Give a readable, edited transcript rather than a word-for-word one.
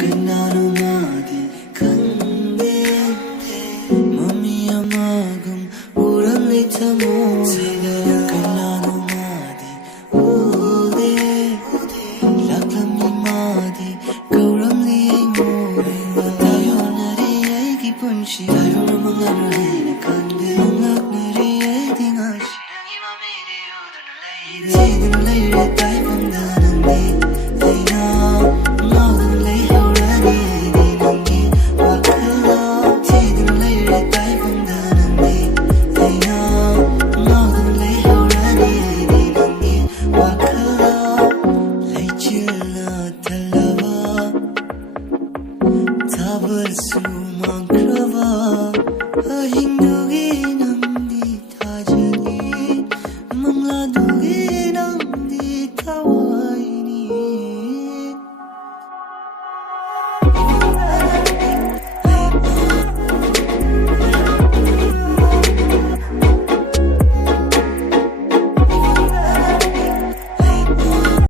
Kanano madi kande Mami amagum uram litamo Kanano madi ude Laklami madi kauram liyengo Tayo nari aigi punshi Tayo namangan rahina kande Nangak nari aidi ngashi Nangi mamiri udana layre Tidin layre taipam danandi Ayna Maudun lay haurani aidi nangi Wakala Tidin layre taipam danandi Ayna Maudun lay haurani aidi nangi Wakala Lay chilla talava Tabal su